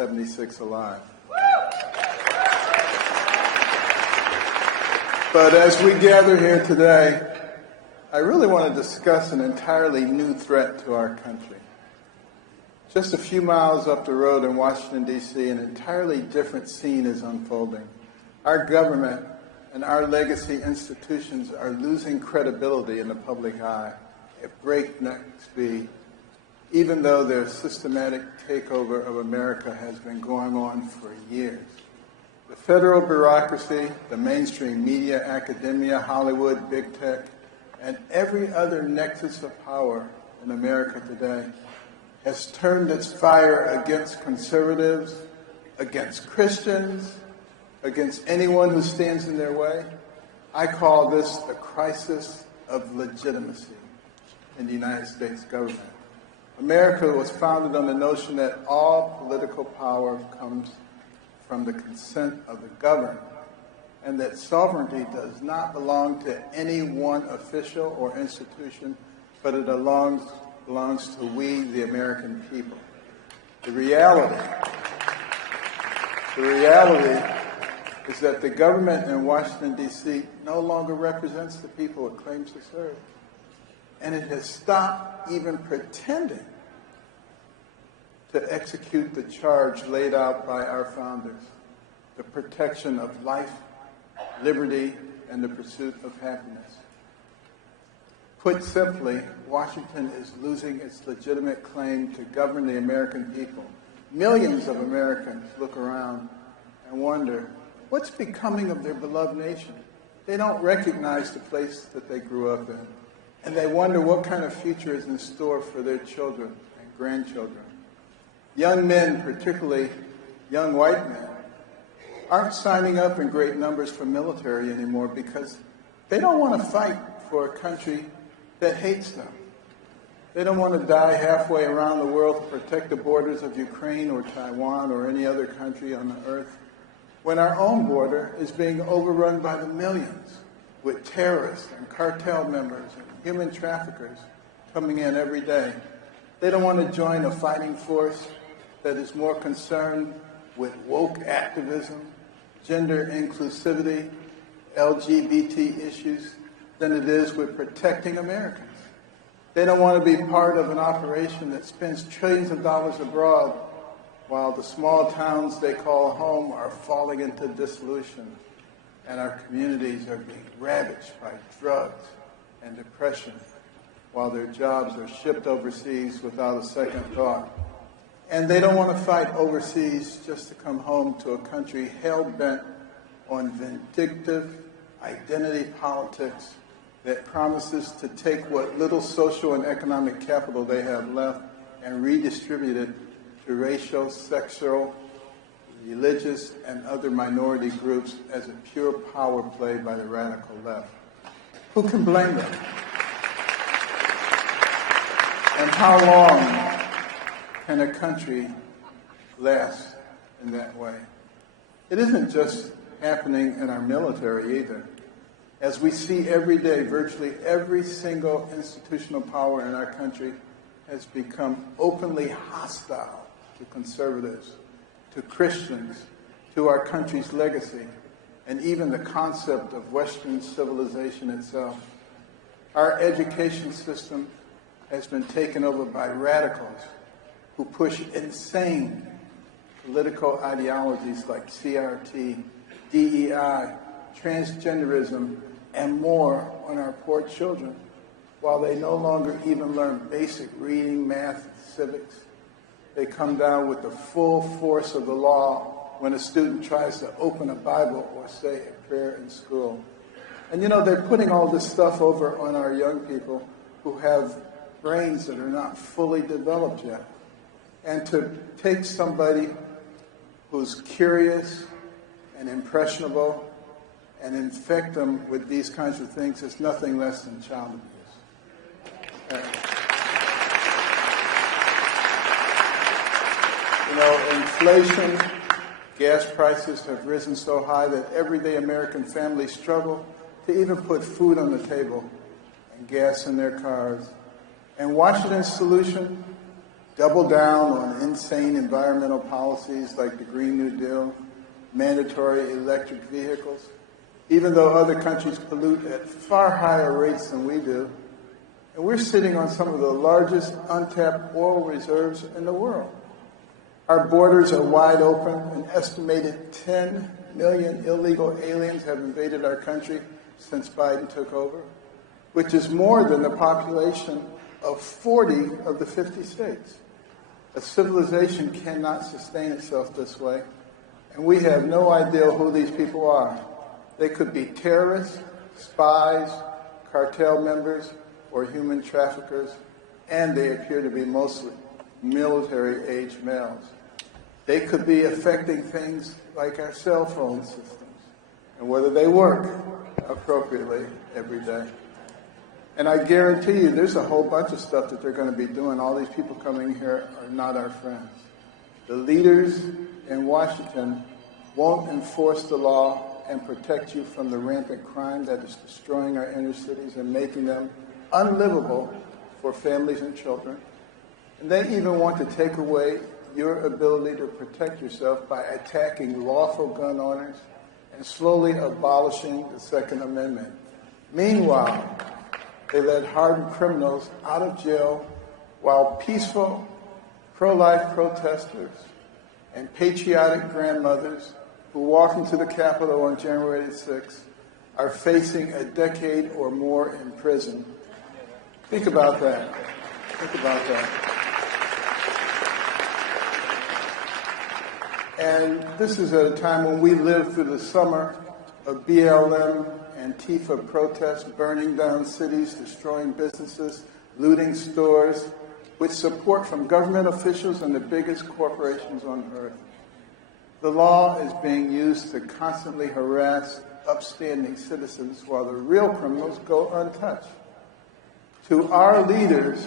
76 alive. But as we gather here today, I really want to discuss an entirely new threat to our country. Just a few miles up the road in Washington, D.C., an entirely different scene is unfolding. Our government and our legacy institutions are losing credibility in the public eye at breakneck speed, even though their systematic takeover of America has been going on for years. The federal bureaucracy, the mainstream media, academia, Hollywood, big tech, and every other nexus of power in America today has turned its fire against conservatives, against Christians, against anyone who stands in their way. I call this the crisis of legitimacy in the United States government. America was founded on the notion that all political power comes from the consent of the governed, and that sovereignty does not belong to any one official or institution, but it belongs to we, the American people. The reality is that the government in Washington, D.C. no longer represents the people it claims to serve. And it has stopped even pretending to execute the charge laid out by our founders, the protection of life, liberty, and the pursuit of happiness. Put simply, Washington is losing its legitimate claim to govern the American people. Millions of Americans look around and wonder, what's becoming of their beloved nation? They don't recognize the place that they grew up in, and they wonder what kind of future is in store for their children and grandchildren. Young men, particularly young white men, aren't signing up in great numbers for military anymore because they don't want to fight for a country that hates them. They don't want to die halfway around the world to protect the borders of Ukraine or Taiwan or any other country on the earth, when our own border is being overrun by the millions with terrorists and cartel members and human traffickers coming in every day. They don't want to join a fighting force that is more concerned with woke activism, gender inclusivity, LGBT issues, than it is with protecting Americans. They don't want to be part of an operation that spends trillions of dollars abroad while the small towns they call home are falling into dissolution and our communities are being ravaged by drugs and depression while their jobs are shipped overseas without a second thought. And they don't want to fight overseas just to come home to a country hell-bent on vindictive identity politics that promises to take what little social and economic capital they have left and redistribute it to racial, sexual, religious, and other minority groups as a pure power play by the radical left. Who can blame them? And how long can a country last in that way? It isn't just happening in our military either. As we see every day, virtually every single institutional power in our country has become openly hostile to conservatives, to Christians, to our country's legacy, and even the concept of Western civilization itself. Our education system has been taken over by radicals who push insane political ideologies like CRT, DEI, transgenderism, and more on our poor children, while they no longer even learn basic reading, math, and civics. They come down with the full force of the law when a student tries to open a Bible or say a prayer in school. And they're putting all this stuff over on our young people who have brains that are not fully developed yet. And to take somebody who's curious and impressionable and infect them with these kinds of things is nothing less than child abuse. Inflation, gas prices have risen so high that everyday American families struggle to even put food on the table and gas in their cars. And Washington's solution, double down on insane environmental policies like the Green New Deal, mandatory electric vehicles, even though other countries pollute at far higher rates than we do. And we're sitting on some of the largest untapped oil reserves in the world. Our borders are wide open. An estimated 10 million illegal aliens have invaded our country since Biden took over, which is more than the population of 40 of the 50 states. A civilization cannot sustain itself this way, and we have no idea who these people are. They could be terrorists, spies, cartel members, or human traffickers, and they appear to be mostly military-age males. They could be affecting things like our cell phone systems and whether they work appropriately every day. And I guarantee you there's a whole bunch of stuff that they're going to be doing. All these people coming here are not our friends. The leaders in Washington won't enforce the law and protect you from the rampant crime that is destroying our inner cities and making them unlivable for families and children. And they even want to take away your ability to protect yourself by attacking lawful gun owners and slowly abolishing the Second Amendment. Meanwhile, they let hardened criminals out of jail while peaceful pro-life protesters and patriotic grandmothers who walked into the Capitol on January 6th are facing a decade or more in prison. Think about that. Think about that. And this is at a time when we lived through the summer of BLM and Antifa protests, burning down cities, destroying businesses, looting stores, with support from government officials and the biggest corporations on earth. The law is being used to constantly harass upstanding citizens while the real criminals go untouched. To our leaders,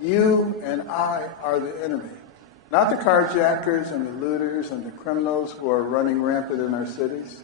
you and I are the enemy, not the carjackers and the looters and the criminals who are running rampant in our cities.